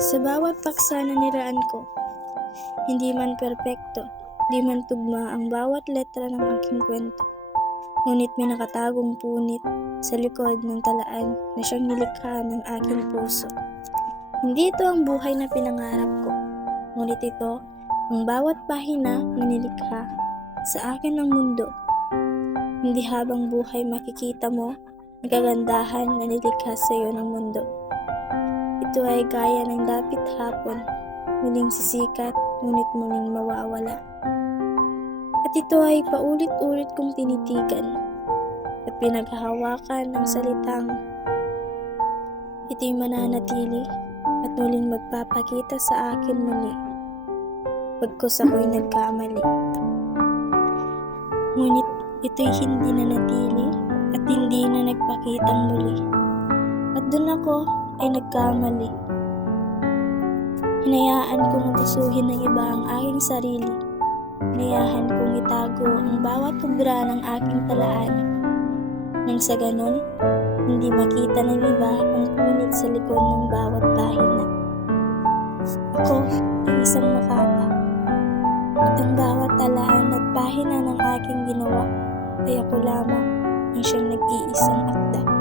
Sa bawat paksa na niraan ko, hindi man perpekto, di man tugma ang bawat letra ng aking kwento. Ngunit may nakatagong punit sa likod ng talaan na siyang nilikha ng aking puso. Hindi ito ang buhay na pinangarap ko, ngunit ito ang bawat pahina na nilikha sa akin ng mundo. Hindi habang buhay makikita mo ang kagandahan na nilikha sa iyo ng mundo. Ito ay gaya ng dapit hapon, muling sisikat, ngunit muling mawawala. At ito ay paulit-ulit kong tinitigan at pinaghahawakan ng salitang ito'y mananatili at muling magpapakita sa akin muli pagkus ako'y nagkamali. Ngunit ito'y hindi nanatili at hindi na nagpakitang muli. At dun ako ay nagkamali. Hinayaan kong abusuhin ng iba ang aking sarili. Hinayaan kong itago ang bawat obra ng aking talaan. Nang sa ganon, hindi makita ng iba ang punit sa likod ng bawat pahina. Ako ay isang makata. At ang bawat talaan at pahina ng aking ginawa ay ako lamang ang siyang nag-iisang akda.